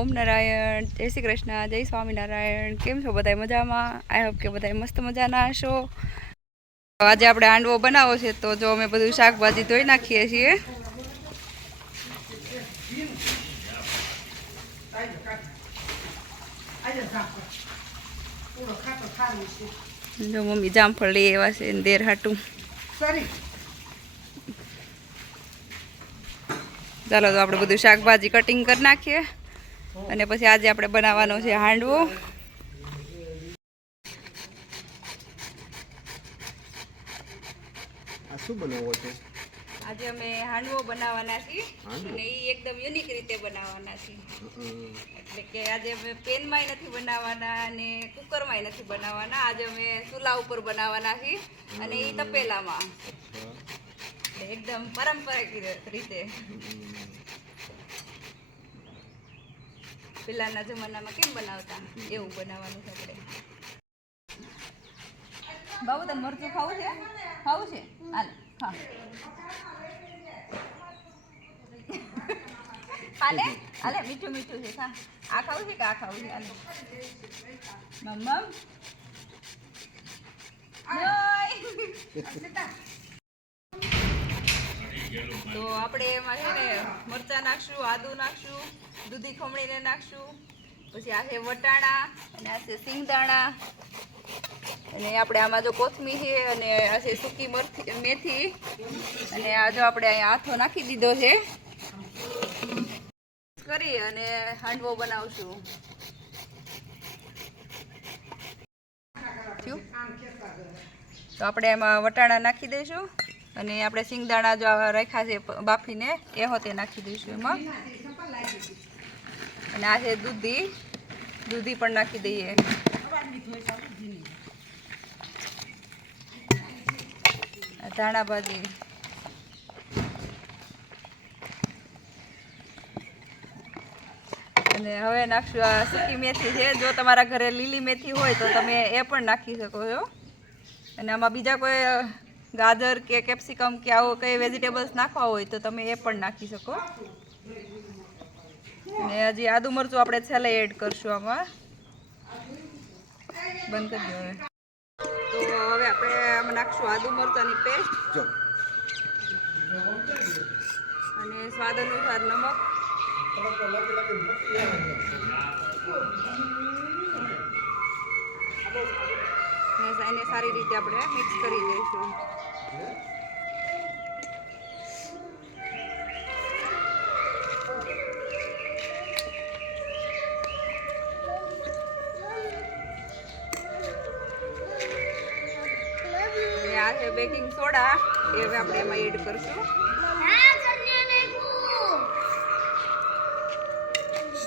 ઓમ નારાયણ, જય શ્રી કૃષ્ણ, જય સ્વામિનારાયણ। કેમ છો બધા? મજામાં? આઈ હોપ કે બધા મસ્ત મજાના હશો। આજે આપણે હાંડવો બનાવો છે, તો જો અમે બધું શાકભાજી ધોઈ નાખીએ છીએ। જો મમ્મી જામફળ લઈ આવ્યા છે દેર હાટું। ચાલો તો આપણે બધું શાકભાજી કટિંગ કરી નાખીએ અને પછી આજે આપણે બનાવવાનો છે હાંડવો। શું બનાવવો છે? આજે અમે હાંડવો બનાવવાના છીએ અને એ એકદમ યુનિક રીતે બનાવવાના છીએ। એટલે કે આજે અમે પેનમાંય નથી બનાવવાના અને કુકરમાંય નથી બનાવવાના, આજે અમે ચૂલા ઉપર બનાવવાના છીએ અને એ તપેલામાં, એકદમ પારંપરિક રીતે। પેલાના જમાનામાં કેમ બનાવતા એવું બનાવવાનું છે આપણે। બાબુ તને મરચું ખાવું છે? ખાવું છે? હાલ ખા, હાલે હાલે, મીઠું મીઠું છે, ખા। આ ખાવું છે કે આ ખાવું છે? હાલે મમ્મા તો આપણે એમાં છે ને મરચાં નાખશું, આદુ નાખશું, દૂધી ખમણીને નાખશું, પછી આ છે વટાણા અને આ છે સિંગદાણા અને આપણે આમાં જો કોથમીર છે અને આ છે સૂકી મેથી અને આ જો આપણે અહીંયા આથો નાખી દીધો છે કરી અને હાંડવો બનાવશું। તો આપણે એમાં વટાણા નાખી દઈશું અને આપણે સિંગદાણા જો રાખ્યા છે બાફીને એ હોતે નાખી દઈશું એમાં। અને આ છે દૂધી પણ નાખી દઈએ। ધાણા ભાજી અને હવે નાખશું આ સૂકી મેથી છે। જો તમારા ઘરે લીલી મેથી હોય તો તમે એ પણ નાખી શકો છો અને આમાં બીજા કોઈ ગાજર કે કેપ્સિકમ કે આવો કંઈ વેજીટેબલ્સ નાખવા હોય તો તમે એ પણ નાખી શકો। અને હજી આદુ મરચું આપણે છેલ્લે એડ કરશું આમાં। બંધ કરી દો હવે। તો હવે આપણે આમાં નાખશું આદુ મરચાંની પેસ્ટ અને સ્વાદ અનુસાર નમક એને સારી રીતે આપણે મિક્સ કરી દઈશું। આ છે બેકિંગ સોડા, એ હવે આપણે એમાં એડ કરશું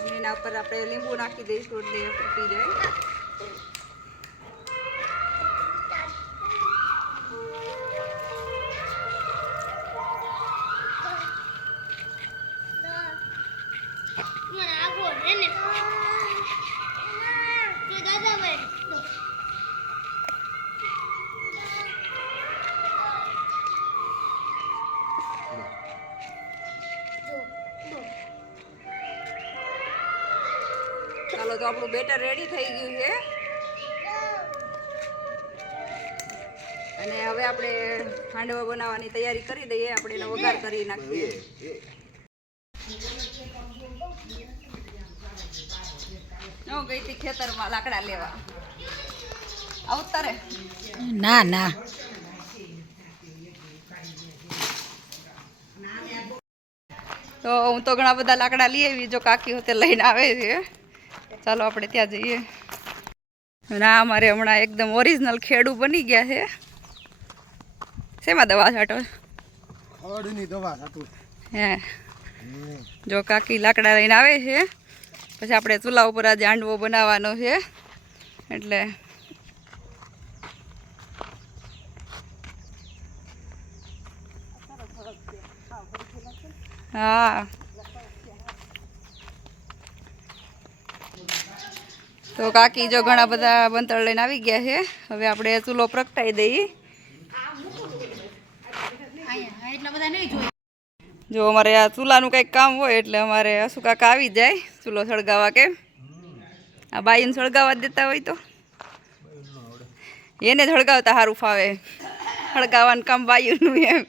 અને એના ઉપર આપણે લીંબુ નાખી દઈશું એટલે ફૂટી જાય। ચાલો તો આપણું બેટર રેડી થઈ ગયું છે અને હવે આપણે હાંડવો બનાવવાની તૈયારી કરી દઈએ। આપણે એનો વઘાર કરી નાખીએ। હું ગઈ હતી ખેતરમાં લાકડા લેવા, આવતા રે ના ના તો હું તો ઘણા બધા લાકડા લઈ આવી, જો કાકી હોતે લઈને આવે છે। ચાલો આપણે ત્યાં જઈએ। ના અમારે હમણાં એકદમ ઓરિજિનલ ખેડૂ બની ગયા છે। શેમાં દવા છાંટો? ખડની દવા છાંટું। હે જો કાકી લાકડા લઈને આવે છે, પછી આપણે ચૂલા ઉપર આજે હાંડવો બનાવવાનો છે એટલે હા। તો કાકી જો ઘણા બધા બંતળ લઈને આવી ગયા છે। હવે આપણે ચૂલો પ્રગટાઈ દઈએ। જો અમારે આ ચૂલાનું કંઈક કામ હોય એટલે અમારે અસુ કાકા આવી જાય ચૂલો સળગાવવા. કેમ આ બાઈને સળગાવવા જ દેતા હોય તો એને જ સળગાવતા સારું ફાવે. સળગાવવાનું કામ બાયુનું એમ.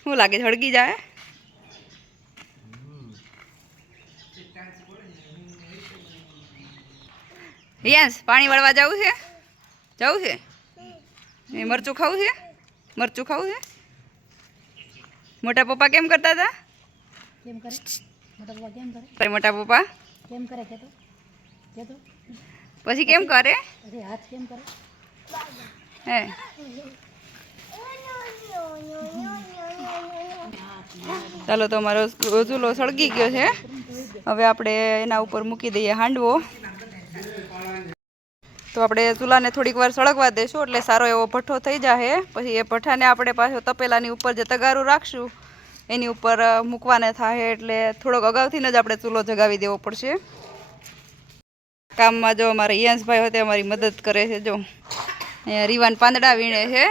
શું લાગે સળગી જાય? યસ પાણી વાળવા જવું છે? જવું છે? એ મરચું ખાવું છે? મરચું ખાવું છે? મોટા પપ્પા કેમ કરતા હતા? કેમ કરે મોટા પપ્પા કેમ કરે? તારે મોટા પપ્પા કેમ કરે કે તો પછી કેમ કરે? અરે હાથ કેમ કરે? હે ચાલો તો અમારો ચૂલો સળગી ગયો છે. હવે આપણે એના ઉપર મૂકી દઈએ હાંડવો. તો આપણે ચૂલાને થોડીક વાર સળગવા દઈશું એટલે સારો એવો ભઠ્ઠો થઈ જશે. પછી એ ભઠ્ઠાને આપણે પાછો તપેલાની ઉપર જે તગારું રાખશું એની ઉપર મૂકવાને થાય એટલે થોડોક અગાઉથી જ આપણે ચૂલો જગાવી દેવો પડશે. કામમાં જો અમારા યંશભાઈ હોતે અમારી મદદ કરે છે. જો અહીંયા રીવાન પાંદડા વીણે છે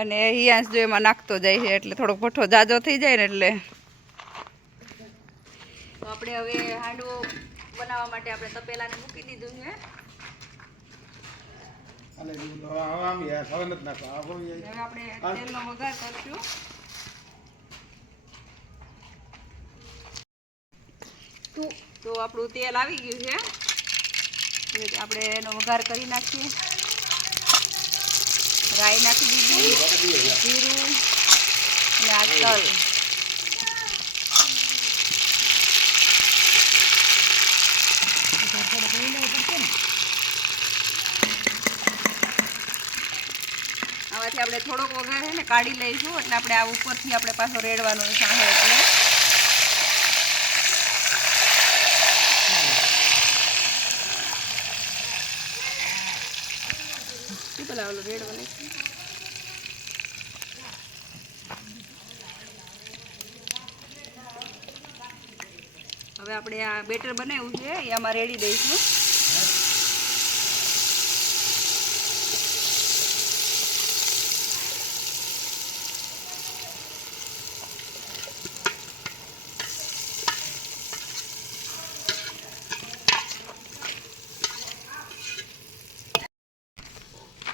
અને હિયાંશ જો એમાં નાખતો જાય છે એટલે થોડોક ભઠ્ઠો જાજો થઈ જાય ને એટલે. તો આપણે હવે હાંડવો બનાવવા માટે આપણે તપેલાને મૂકી દીધું છે. હવે આપણે તેલનો વઘાર કરશું. તો આપણું તેલ આવી ગયું છે. આપણે એનો વઘાર કરી નાખીએ. રાઈ નાખી દીધી, જીરું અને આ તલ. આમાંથી આપણે થોડોક વઘાર છે ને કાઢી લઈશું એટલે આપણે આ ઉપરથી આપણે પાછો રેડવાનો છે એટલે. હવે આપણે આ બેટર બનાવ્યું છે એ આમાં રેડી દઈશું.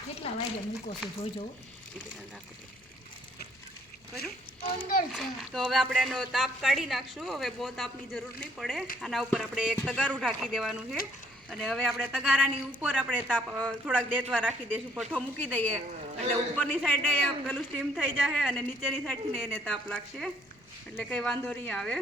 કેટલા વાગે મૂકો છો જોઈ જવું. તો હવે આપણે એનો તાપ કાઢી નાખશું. હવે બહુ તાપની જરૂર નહીં પડે. આના ઉપર આપણે એક તગારું ઢાંકી દેવાનું છે અને હવે આપણે તગારાની ઉપર આપણે તાપ થોડાક દેતવા રાખી દઈશું. ભઠ્ઠો મૂકી દઈએ એટલે ઉપરની સાઈડે પેલું સ્ટીમ થઈ જાય અને નીચેની સાઈડથી એને તાપ લાગશે એટલે કંઈ વાંધો નહીં આવે.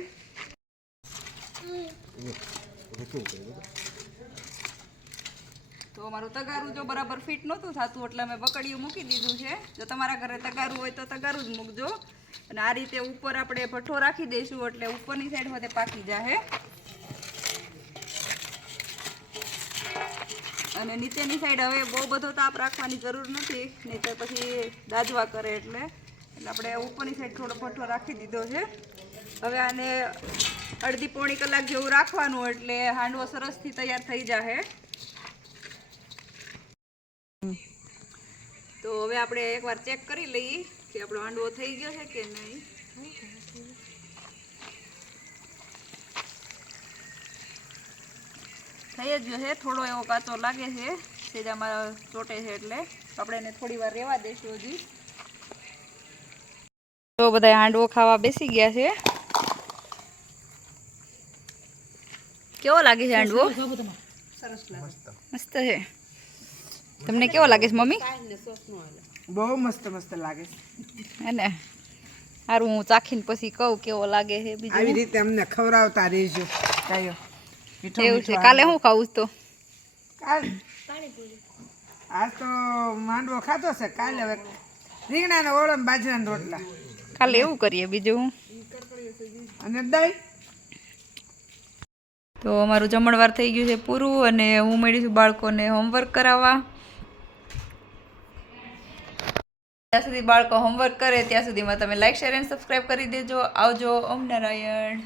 તો અમારું તગારું જો બરાબર ફિટ નહોતું થતું એટલે અમે બકડીયું મૂકી દીધું છે. જો તમારા ઘરે તગારું હોય તો તગારું જ મૂકજો. અને આ રીતે ઉપર આપણે ભઠ્ઠો રાખી દઈશું એટલે ઉપરની સાઈડ હોતે પાકી જાય અને નીચેની સાઈડ હવે બહુ બધો તાપ રાખવાની જરૂર નથી, નહીં તો પછી દાજવા કરે એટલે આપણે ઉપરની સાઈડ થોડો ભઠ્ઠો રાખી દીધો છે. હવે આને અડધી પોણી કલાક જેવું રાખવાનું એટલે હાંડવો સરસથી તૈયાર થઈ જાય. તો હવે આપણે એકવાર ચેક કરી લઈએ કે આપણો હાંડવો થઈ ગયો છે કે નહીં. થઈ જ ગયો છે. થોડો એવો કાચો લાગે છે, સેજામાં ચોટે છે એટલે આપણે એને થોડી વાર રહેવા દઈશું હજી. તો બધા હાંડવો ખાવા બેસી ગયા છે. કેવો લાગે છે હાંડવો? મસ્ત છે. તમને કેવો લાગે છે મમ્મી? બહુ મસ્ત મસ્ત લાગે હે ને? સારું, હું ચાખીને પછી કહું કેવો લાગે છે. બીજું આવી રીતે અમને ખવડાવતા રહેજો. કયો એવું છે. કાલે શું ખાવું તો? આજ તો માંડવો ખાતો છે. કાલે હવે રીંગણાનો ઓળો ને બાજરાના રોટલા. કાલે એવું કરીએ. બીજું હું અને દહીં. તો અમારું જમણવાર થઈ ગયું છે પૂરું અને હું મળી છું બાળકોને હોમવર્ક કરાવવા. જ્યાં સુધી બાળકો હોમવર્ક કરે ત્યાં સુધીમાં તમે લાઈક, શેર અને સબસ્ક્રાઈબ કરી દેજો. આવજો. ઓમ નારાયણ.